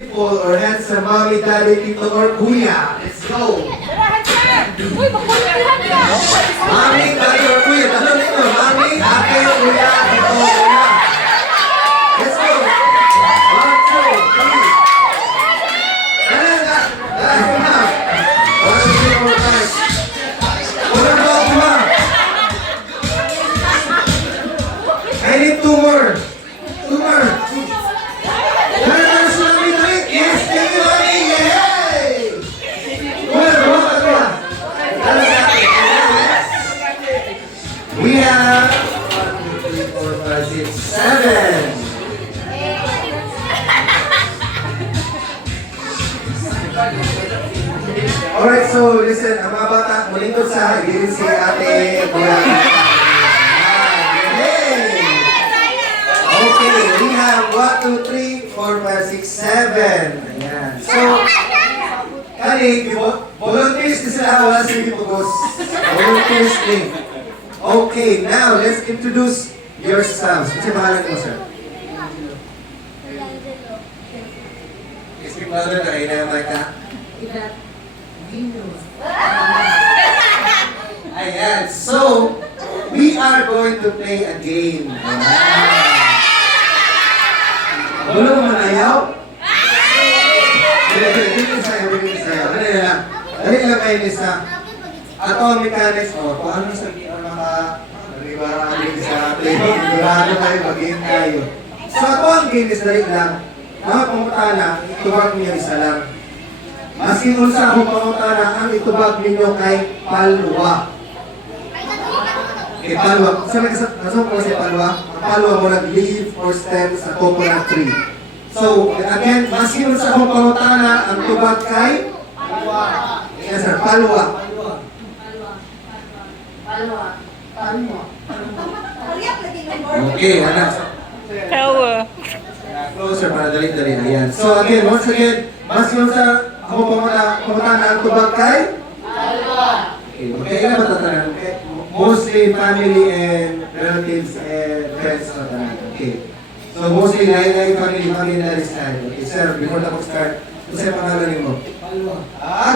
Or handsome mommy, daddy, tito, or kuya. Let's go! Mommy, daddy, or kuya. Tanong nito. Mommy, ate, kuya, tito, kuya. Let's go! 1, 2, 3. One, two, four, five. One more, kuma. I need 2 more. 2 more. Yes, thank you, mommy. Yay! We have 1, 2, 3, 4, 5, 6, 7. Alright, so listen, ang mga bata, malingkod sa gilid si ate, kuya. Yay! Okay, we have 1, 2, 3, 4, 5, 6, 7. Ayan. So, kani, volunteers na sila, wala sila ipugos. Volunteers din. Okay, now let's introduce yourselves. Kasi pangalan mo, sir? Speak louder na kayo na yung mic na. Ayan, so, we are going to play a game. Wala mo manayaw? Dili sa'yo. Dali lang kayo nisa. Ato ang mechanics, paano sa nariwaraan sa play? Durado tayo, mag-game tayo. So ato ang game is dali lang. Mga pangutana, itubag niyo isa lang. Masin unsa akong pangutana, ang itubag ninyo kay palwa. Palwa. Nasaan ko si palwa? Ang palwa mo nag-leaf or stem sa coconut tree. So, again, masin unsa akong pangutana, ang tubag kay palwa. Yes, sir. Palwa. Okay, anak. Tawa. Closer para dali-dali. Ayan. So again, once again, masin unsa akong pangutana, ang tubag kay palwa. Okay, ilan ba tatanan? Okay. Mostly family and relatives and friends na tanan. Okay. So mostly family na rin side. Okay, sir, before na start, ano sa'yo pangalan mo? Palwa.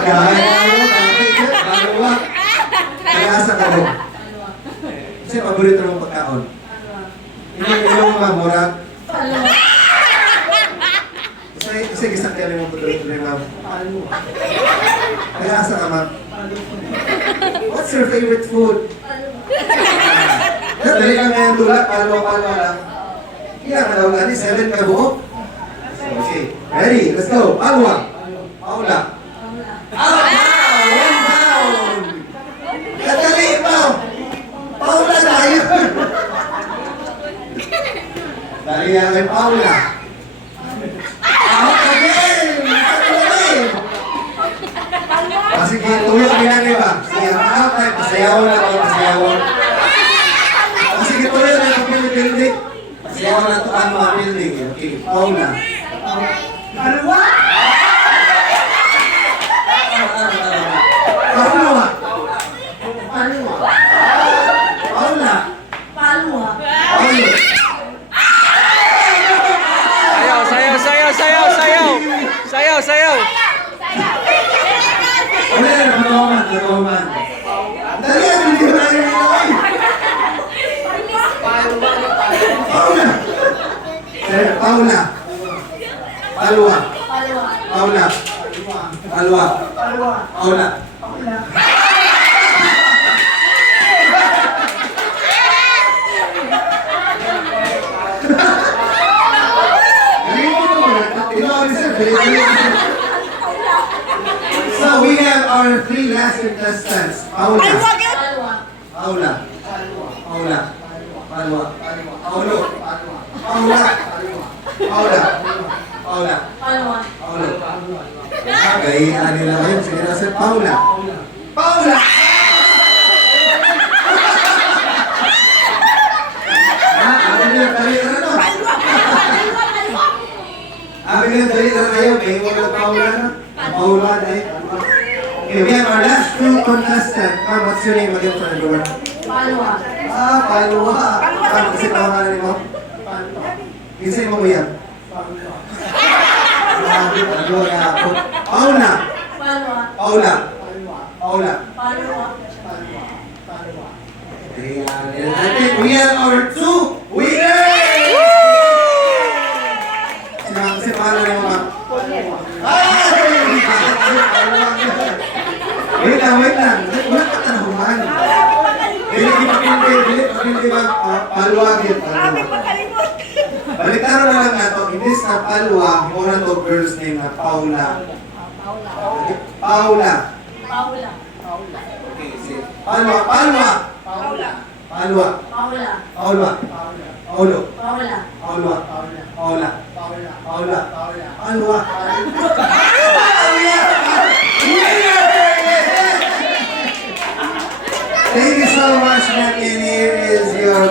Gano'n! Palwa. Kaya-asa ka mo? Kasi paborito mong pagkaon? Ilang mamurag? Palwa. Kasi gisang kaya mo patuloy ma'am? Palwa. Kaya-asa ka ma'am? What's your favorite food? Dali lang ngayon tulak, palwa lang. Kaya ka daw gani, 7 ka buo? Okay, ready, let's go. Palwa. Paula. Wow! 1 pound! Kadali mo! Paula na yun! Dali yan kay Paula. Out again! Sige, tuyo ginagay ba? Sige, out tayo. Pasayawan na ito, pasayawan. Sige, tuyo na ito, building. Pasayawan na ito ang mga building. Okay, Paula. Palwa! Palwa! Palwa! Paula! Palwa! Paula! Sayaw. Wala na, nagawaman. Dali, hindi ba tayo nito? Paula! Paula! Palwa! Paula! Palwa! Paula! So we have our 3 last contestants. Paula. Paula. Paula. Palwa. Paulo. Paula. Paula. Paula. Paulo. Gayaan nila kayo. Sige na sir. Paula. Paula! Amin na, dali na no? Amin na, dali na kayo. May wala Paula na. Paula na eh. Okay, we have our last 2 contestants. What's your name again for everyone? Palwa. Palwa. Paano kasi pangalan mo? Palwa. Kisay mo mo yan? Palwa. Paula. Palwa. Paula. Paula. Palwa. Ayan. And I think we have our two winners! Si Paula na mga... Wait lang. Wala ka tanahuman. Pili ba? Paluwagin. Baliktaran na lang nato. Imbis na Palwa, muna to girl's name na Paula. Paula. Okay, sige. Palwa. Palwa. Paula. Paula. Paula. Paula. Paulo. Paula. Paula. Paula. Paula. Palwa. Thank you so much, Nat. And here is your